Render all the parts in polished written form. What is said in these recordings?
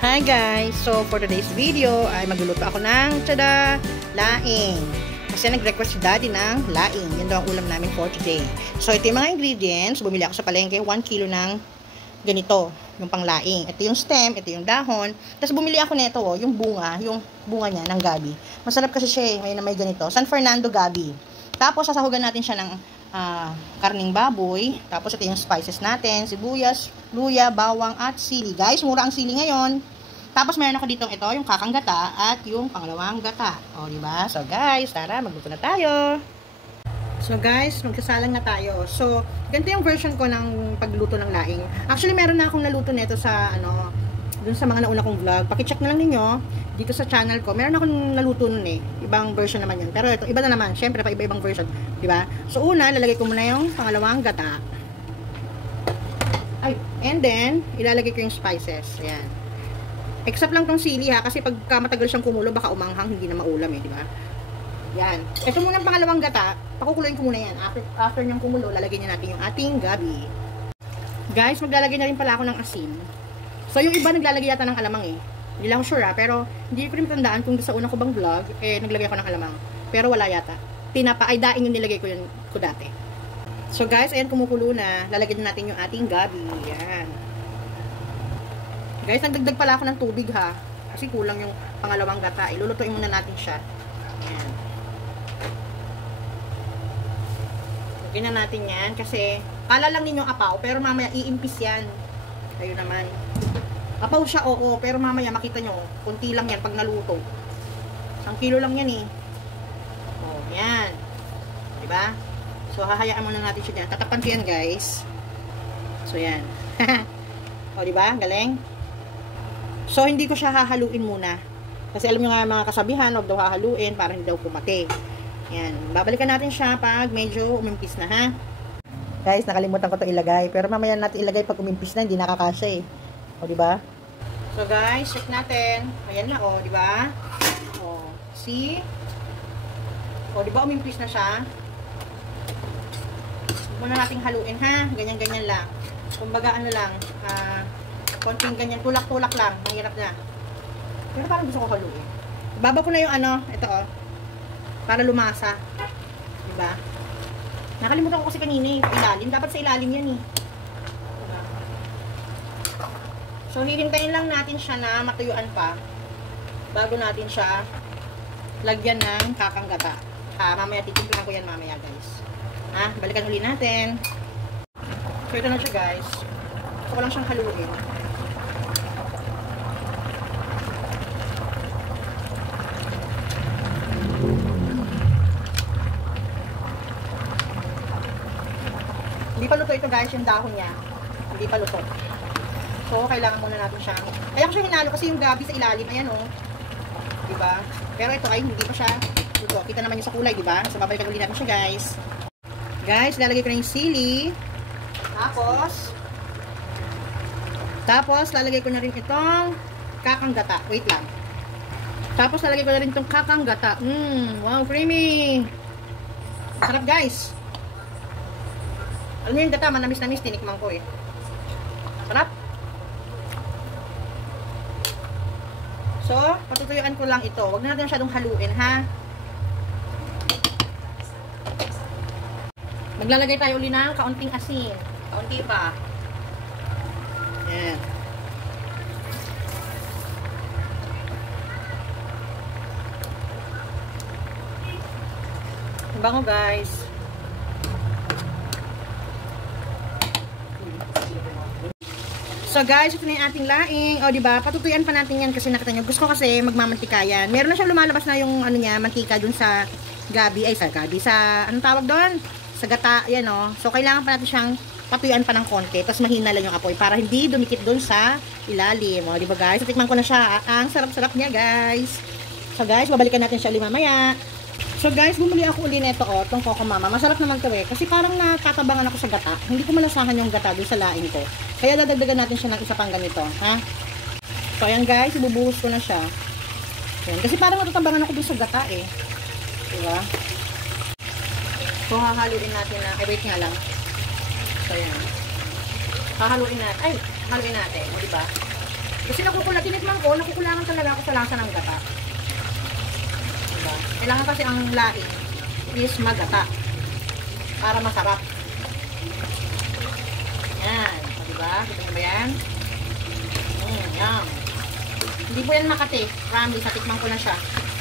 Hi guys! So for today's video ay magluluto ako ng laing. Kasi nag-request si daddy ng laing. Yan daw ang ulam namin for today. So ito yung mga ingredients. Bumili ako sa palengke 1 kilo ng ganito. Yung pang laing. Ito yung stem, ito yung dahon. Tapos bumili ako nito yung bunga niya ng gabi. Masarap kasi siya may ganito. San Fernando gabi. Tapos sasahugan natin siya ng karning baboy. Tapos ito yung spices natin, sibuyas, luya, bawang at sili. Guys, mura ang sili ngayon. Tapos meron ako dito ito, yung kakang gata at yung pangalawang gata. O, diba? So guys, tara, magluto na tayo. So guys, magsasalang na tayo. So, ganito yung version ko ng pagluto ng laing. Actually, meron na akong naluto nito sa dun sa mga nauna kong vlog. Paki-check na lang ninyo dito sa channel ko. Meron akong naluto nun ibang version naman yan. Pero ito, iba na naman. Syempre, pa iba-ibang version. Diba? So, una, lalagay ko muna yung pangalawang gata. Ay, and then, ilalagay ko yung spices. Ayan. Except lang tong sili ha. Kasi pagka matagal siyang kumulo, baka umanghang, hindi na maulam diba? Yan. Ito muna ang pangalawang gata. Pakukuluin ko muna yan. After niyang kumulo, lalagay niya natin yung ating gabi. Guys, maglalagay na rin pala ako ng asin. So, yung iba naglalagay yata ng alamang Hindi lang sure pero hindi ko rin matandaan kung sa una ko bang vlog, naglagay ako ng alamang. Pero wala yata. Daing yung nilagay ko dati. So, guys, ayan, kumukulo na. Lalagyan na natin yung ating gabi. Yan. Guys, nagdagdag pala ako ng tubig ha. Kasi kulang yung pangalawang gata. Ilulutuin muna natin siya. Yan. Lagyan na natin yan kasi kala lang ninyong apaw, pero mamaya iimpis yan. Ayun naman. Apaw siya, oo, pero mamaya makita nyo, kunti lang yan pag naluto. 1 kilo lang yan Oh, yan. Diba? So, hahayaan muna natin siya dyan. Tatapan ko yan, guys. So, yan. O, diba? Galing. So, hindi ko siya hahaluin muna. Kasi alam nyo nga mga kasabihan, huwag daw hahaluin para hindi daw pumati. Yan. Babalikan natin siya pag medyo umimpis na, ha? Guys, nakalimutan ko to ilagay. Pero mamaya natin ilagay pag umimpis na, hindi nakakasya O, diba? So, guys, check natin. Ayan na, diba? See? Diba umimpis na siya? Huwag muna nating haluin, ha? Ganyan-ganyan lang. Kumbaga, lang, konting ganyan, tulak-tulak lang. Mahirap na. Pero parang gusto ko haluin. Ibaba ko na yung ito, para lumasa. Diba? Nakalimutan ko kasi kanina yung ilalim. Dapat sa ilalim yan So, hihintayin lang natin siya na matuyuan pa bago natin siya lagyan ng kakang gata. Mamaya titimplahan ko yan mamaya, guys. Balikan uli natin. So, ito na siya, guys. Gusto ko lang siyang haluin. Hindi pa luto ito, guys, yung dahon niya. Hindi pa luto. So, kailangan muna natin siya. Kaya ko siya hinalo kasi yung gabi sa ilalim. Ayan, diba? Pero ito ay hindi pa siya luto. Kita naman yung sa kulay, diba? So, babalikan ulit natin siya, guys. Guys, lalagay ko na yung sili. Tapos, lalagay ko na rin itong kakang gata. Wait lang. Tapos, lalagay ko na rin itong kakang gata. Wow, creamy! Sarap, guys. Alam niyo yung gata, manamis-namis, tinikman ko Sarap. So, patutuyuan ko lang ito. Huwag na natin masyadong haluin, ha? Maglalagay tayo uli ng kaunting asin. Kaunti pa. Yan. Bango, guys. So guys, ito na yung ating laing. Diba? Patutuyuan pa natin yan kasi nakita nyo. Gusto ko kasi magmamantika yan. Meron na siyang lumalabas na yung mantika dun sa gabi. Anong tawag doon? Sa gata. Yan So, kailangan pa natin siyang patuyuan pa ng konti. Tapos mahina lang yung apoy para hindi dumikit dun sa ilalim. Diba guys? Tikman ko na siya. Ang sarap-sarap niya, guys. So guys, babalikan natin siya mamaya. So guys, bumili ako uli nito itong Coco Mama. Masarap naman ito kasi parang natatabangan ako sa gata. Hindi ko malasahan yung gata doon sa laing ko. Kaya dadagdagan natin siya ng isa pang ganito, ha? So ayan guys, ibubuhos ko na siya. Ayan, kasi parang natatabangan ako doon sa gata Diba? So hahaluin natin wait nga lang. So ayan. Hahaluin natin. Haluin natin, diba? Kasi tinikman ko, nakukulangan talaga ako sa lasa ng gata. Diba? Kailangan kasi ang laing is magata para masarap. Yan. O, diba? Kita nyo ba yan? Yan. Hindi po yan Makati. Promise, natikman ko na siya.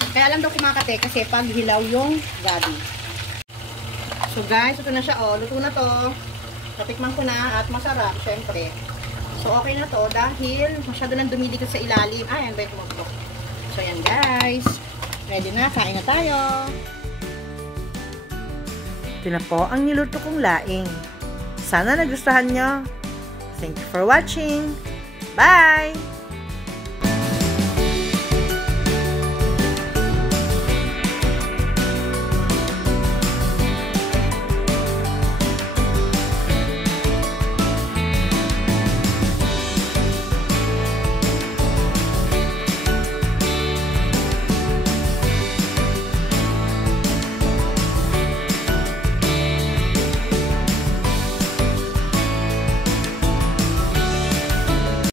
Kaya alam daw kumakate kasi pag hilaw yung gabi. So guys, ito na siya. O, luto na to. Natikman ko na at masarap, syempre. So, okay na to dahil masyado nang dumidikit sa ilalim. Ay, ang bait mo po. So, yan guys. Ready na. Kain na tayo. Ito na po ang niluto kong laing. Sana nagustuhan nyo. Thank you for watching. Bye!